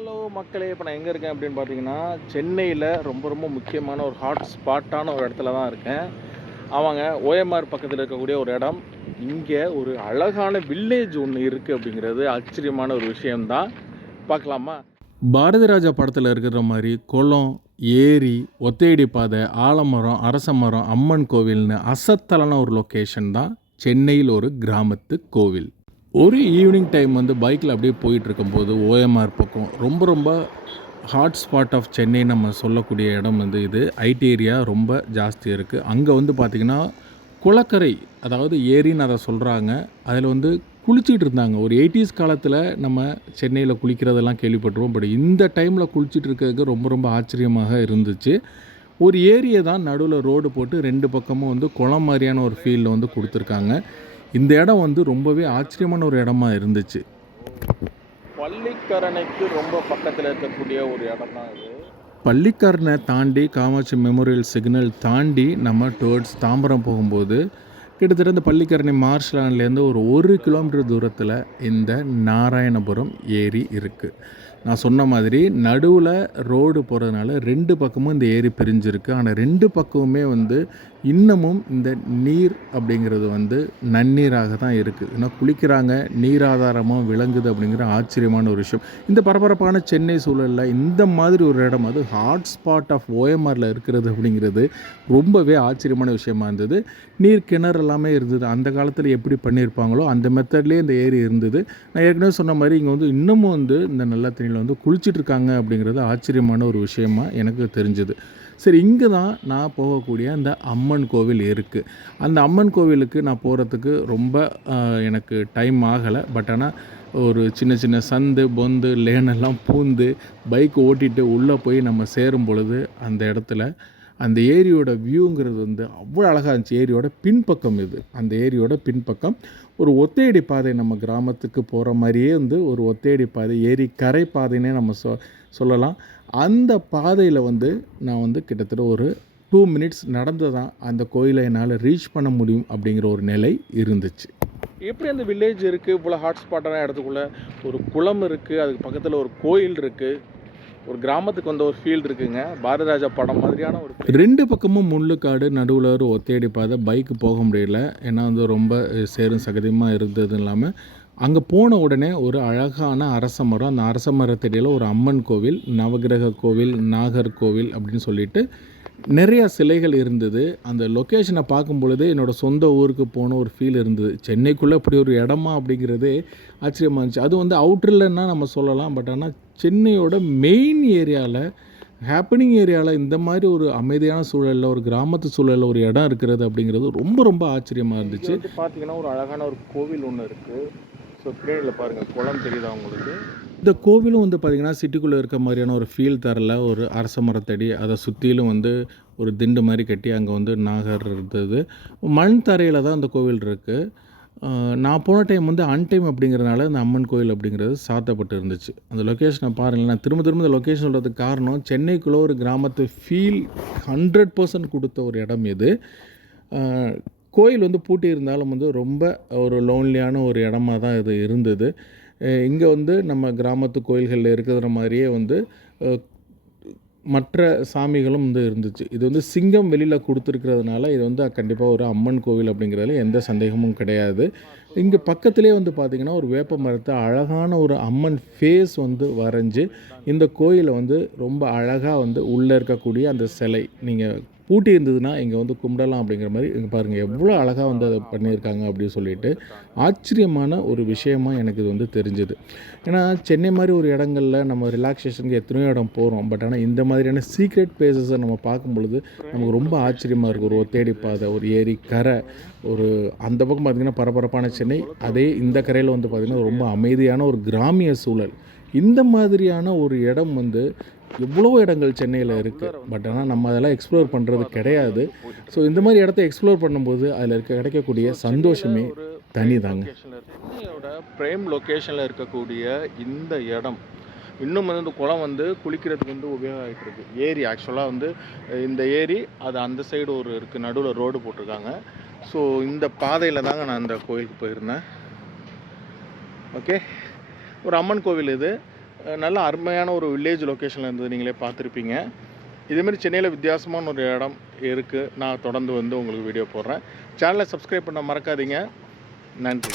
Hello மக்களே இப்போ நான் எங்கே இருக்கேன் அப்படின்னு பார்த்தீங்கன்னா சென்னையில் ரொம்ப ரொம்ப முக்கியமான ஒரு ஹாட் ஸ்பாட்டான ஒரு இடத்துல தான் இருக்கேன். அவங்க ஓஎம்ஆர் பக்கத்தில் இருக்கக்கூடிய ஒரு இடம். இங்கே ஒரு அழகான வில்லேஜ் ஒன்று இருக்குது அப்படிங்கிறது ஆச்சரியமான ஒரு விஷயம்தான். பார்க்கலாமா? பாரதி ராஜா படத்தில் இருக்கிற மாதிரி குளம் ஏரி ஒத்தையடி பாதை ஆலமரம் அரச மரம் அம்மன் கோவில்னு அசத்தலான ஒரு லொக்கேஷன் தான் சென்னையில் ஒரு கிராமத்து கோவில். ஒரு ஈவினிங் டைம் வந்து பைக்கில் அப்படியே போயிட்டுருக்கும்போது ஓஎம்ஆர் பக்கம் ரொம்ப ரொம்ப ஹாட் ஸ்பாட் ஆஃப் சென்னை நம்ம சொல்லக்கூடிய இடம் வந்து இது. ஐடி ஏரியா ரொம்ப ஜாஸ்தி இருக்குது அங்கே வந்து பார்த்திங்கன்னா குளக்கரை அதாவது ஏரின்னு அதை சொல்கிறாங்க அதில் வந்து குளிச்சிட்டு இருந்தாங்க. ஒரு எயிட்டிஸ் காலத்தில் நம்ம சென்னையில் குளிக்கிறதெல்லாம் கேள்விப்பட்டிருவோம் பட் இந்த டைமில் குளிச்சுட்டு இருக்கிறதுக்கு ரொம்ப ரொம்ப ஆச்சரியமாக இருந்துச்சு. ஒரு ஏரியை தான் நடுவில் ரோடு போட்டு ரெண்டு பக்கமும் வந்து குளம் மாதிரியான ஒரு ஃபீல்டில் வந்து கொடுத்துருக்காங்க. இந்த இடம் வந்து ரொம்பவே ஆச்சரியமான ஒரு இடமா இருந்துச்சு. பள்ளிக்கரணைக்கு ரொம்ப பக்கத்தில் இருக்கக்கூடிய ஒரு இடம் தான் இது. பள்ளிக்கரணை தாண்டி காமாட்சி மெமோரியல் சிக்னல் தாண்டி நம்ம டுவர்ட்ஸ் தாம்பரம் போகும்போது கிட்டத்தட்ட இந்த பள்ளிக்கரணை மார்ஷ்லாண்ட்லேருந்து ஒரு ஒரு கிலோமீட்டர் தூரத்தில் இந்த நாராயணபுரம் ஏரி இருக்குது நான் சொன்ன மாதிரி நடுவில் ரோடு போகிறதுனால ரெண்டு பக்கமும் இந்த ஏரி பிரிஞ்சிருக்கு. ஆனால் ரெண்டு பக்கமுமே வந்து இன்னமும் இந்த நீர் அப்படிங்கிறது வந்து நன்னீராக தான் இருக்குது ஏன்னா குளிக்கிறாங்க நீர் ஆதாரமாக விளங்குது அப்படிங்கிற ஆச்சரியமான ஒரு விஷயம். இந்த பரபரப்பான சென்னை சூழலில் இந்த மாதிரி ஒரு இடம் அது ஹாட்ஸ்பாட் ஆஃப் ஓஎம்ஆரில் இருக்கிறது அப்படிங்கிறது ரொம்பவே ஆச்சரியமான விஷயமா இருந்தது. நீர் கிணறு எல்லாமே இருந்தது. அந்த காலத்தில் எப்படி பண்ணியிருப்பாங்களோ அந்த மெத்தட்லேயே இந்த ஏரி இருந்தது. நான் ஏற்கனவே சொன்ன மாதிரி இங்கே வந்து இன்னமும் வந்து இந்த நல்ல தண்ணியில் வந்து குளிச்சிட்டு இருக்காங்க அப்படிங்கிறது ஆச்சரியமான ஒரு விஷயமா எனக்கு தெரிஞ்சுது. சரி இங்கே தான் நான் போகக்கூடிய அந்த அம்மன் கோவில் இருக்குது அந்த அம்மன் கோவிலுக்கு நான் போகிறதுக்கு ரொம்ப எனக்கு டைம் ஆகலை. பட் ஆனால் ஒரு சின்ன சின்ன சந்து பொந்து லேனெல்லாம் பூந்து பைக் ஓட்டிகிட்டு உள்ளே போய் நம்ம சேரும் பொழுது அந்த இடத்துல அந்த ஏரியோட வியூங்கிறது வந்து அவ்வளோ அழகாக இருந்துச்சு. ஏரியோட பின்பக்கம் இது. அந்த ஏரியோட பின்பக்கம். ஒரு ஒத்தையடி பாதை நம்ம கிராமத்துக்கு போகிற மாதிரியே வந்து ஒரு ஒத்தையடி பாதை ஏரி கரை பாதைன்னே நம்ம சொ சொல்லலாம். அந்த பாதையில் வந்து நான் வந்து கிட்டத்தட்ட ஒரு டூ மினிட்ஸ் நடந்து தான் அந்த கோயிலை என்னால் ரீச் பண்ண முடியும் அப்படிங்கிற ஒரு நிலை இருந்துச்சு. எப்படி அந்த வில்லேஜ் இருக்குது இவ்வளோ ஹாட்ஸ்பாட்டான இடத்துக்குள்ளே ஒரு குளம் இருக்குது அதுக்கு பக்கத்தில் ஒரு கோயில் இருக்குது ஒரு கிராமத்துக்கு வந்த ஒரு ஃபீல்டு இருக்குங்க. பாரதிராஜா படம் மாதிரியான ஒரு ரெண்டு பக்கமும் முள்ளுக்காடு நடுவில் ஒரு ஒத்தையடி பாதை பைக்கு போக முடியல. ஏன்னா வந்து ரொம்ப சேரும் சகதியமாக இருந்தது இல்லாமல் அங்கே போன உடனே ஒரு அழகான அரச மரம் அந்த அரச மரத்தடியில் ஒரு அம்மன் கோவில் நவகிரக கோவில் நாகர் கோவில் அப்படின்னு சொல்லிட்டு நிறையா சிலைகள் இருந்தது. அந்த லொக்கேஷனை பார்க்கும் பொழுது என்னோடய சொந்த ஊருக்கு போன ஒரு ஃபீல் இருந்தது. சென்னைக்குள்ளே இப்படி ஒரு இடமா அப்படிங்கிறதே ஆச்சரியமாக இருந்துச்சு. அது வந்து அவுட்டர்லன்னா நம்ம சொல்லலாம் பட் ஆனால் சென்னையோட மெயின் ஏரியாவில் ஹேப்பனிங் ஏரியாவில் இந்த மாதிரி ஒரு அமைதியான சூழலில் ஒரு கிராமத்து சூழலில் ஒரு இடம் இருக்கிறது அப்படிங்கிறது ரொம்ப ரொம்ப ஆச்சரியமாக இருந்துச்சு. பார்த்தீங்கன்னா ஒரு அழகான ஒரு கோவில் ஒன்று இருக்குது ஸோ பின்னாடியில் பாருங்கள் குளம் தெரியுதா உங்களுக்கு? இந்த கோவிலும் வந்து பார்த்திங்கன்னா சிட்டிக்குள்ளே இருக்க மாதிரியான ஒரு ஃபீல் தரல. ஒரு அரச மரத்தடி அதை சுற்றிலும் வந்து ஒரு திண்டு மாதிரி கட்டி அங்கே வந்து நாகர் இருந்தது. மண் தரையில் தான் அந்த கோவில் இருக்குது நான் போன டைம் வந்து அன்டைம் அப்படிங்கிறதுனால இந்த அம்மன் கோயில் அப்படிங்கிறது சாத்தப்பட்டு இருந்துச்சு. அந்த லொக்கேஷனை பாருங்களேன். நான் திரும்ப திரும்ப இந்த லொக்கேஷன் சொல்கிறதுக்கு காரணம் சென்னைக்குள்ளே ஒரு கிராமத்து ஃபீல் ஹண்ட்ரட் பர்சன்ட் கொடுத்த ஒரு இடம் இது. கோயில் வந்து பூட்டி இருந்தாலும் வந்து ரொம்ப ஒரு லோன்லியான ஒரு இடமா தான் இது இருந்தது. இங்கே வந்து நம்ம கிராமத்து கோயில்களில் இருக்கிற மாதிரியே வந்து மற்ற சாமிகளும் வந்து இருந்துச்சு. இது வந்து சிங்கம் வெளியில் கொடுத்துருக்கிறதுனால இது வந்து கண்டிப்பாக ஒரு அம்மன் கோவில் அப்படிங்கிறதுல எந்த சந்தேகமும் கிடையாது. இங்கே பக்கத்துலேயே வந்து பார்த்திங்கன்னா ஒரு வேப்ப மரத்தை அழகான ஒரு அம்மன் ஃபேஸ் வந்து வரைஞ்சி இந்த கோயிலை வந்து ரொம்ப அழகாக வந்து உள்ளே இருக்கக்கூடிய அந்த சிலை நீங்கள் பூட்டி இருந்ததுன்னா இங்கே வந்து கும்பிடலாம் அப்படிங்கிற மாதிரி இங்கே பாருங்கள் எவ்வளோ அழகாக வந்து அதை பண்ணியிருக்காங்க அப்படின்னு சொல்லிட்டு ஆச்சரியமான ஒரு விஷயமா எனக்கு இது வந்து தெரிஞ்சுது. ஏன்னா சென்னை மாதிரி ஒரு இடங்களில் நம்ம ரிலாக்ஸேஷனுக்கு எத்தனையோ இடம் போகிறோம் பட் ஆனால் இந்த மாதிரியான சீக்ரெட் பிளேசஸை நம்ம பார்க்கும் பொழுது நமக்கு ரொம்ப ஆச்சரியமாக இருக்கும் ஒரு ஒத்தேடி பாதை ஒரு ஏரி கரை ஒரு அந்த பக்கம் பார்த்திங்கன்னா பரபரப்பான சென்னை அதே இந்த கரையில் வந்து பார்த்திங்கன்னா ரொம்ப அமைதியான ஒரு கிராமிய சூழல். இந்த மாதிரியான ஒரு இடம் வந்து எவ்வளோ இடங்கள் சென்னையில் இருக்குது பட் ஆனால் நம்ம அதெல்லாம் எக்ஸ்ப்ளோர் பண்ணுறது கிடையாது. ஸோ இந்த மாதிரி இடத்த எக்ஸ்ப்ளோர் பண்ணும்போது அதில் இருக்க கிடைக்கக்கூடிய சந்தோஷமே தனி தாங்க. பிரேம் லொக்கேஷனில் இருக்கக்கூடிய இந்த இடம் இன்னும் வந்து இந்த குளம் வந்து குளிக்கிறதுக்கு வந்து உபயோகம் ஆகிட்டு இருக்கு. ஏரி ஆக்சுவலாக வந்து இந்த ஏரி அது அந்த சைடு ஒரு இருக்குது நடுவில் ரோடு போட்டிருக்காங்க. ஸோ இந்த பாதையில் தாங்க நான் அந்த கோயிலுக்கு போயிருந்தேன். ஓகே ஒரு அம்மன் கோவில் இது. நல்ல அருமையான ஒரு வில்லேஜ் லொக்கேஷனில் இருந்தது நீங்களே பார்த்துருப்பீங்க. இதேமாரி சென்னையில் வித்தியாசமான ஒரு இடம் இருக்குது நான் தொடர்ந்து வந்து உங்களுக்கு வீடியோ போடுறேன். சேனலை சப்ஸ்கிரைப் பண்ண மறக்காதீங்க. நன்றி.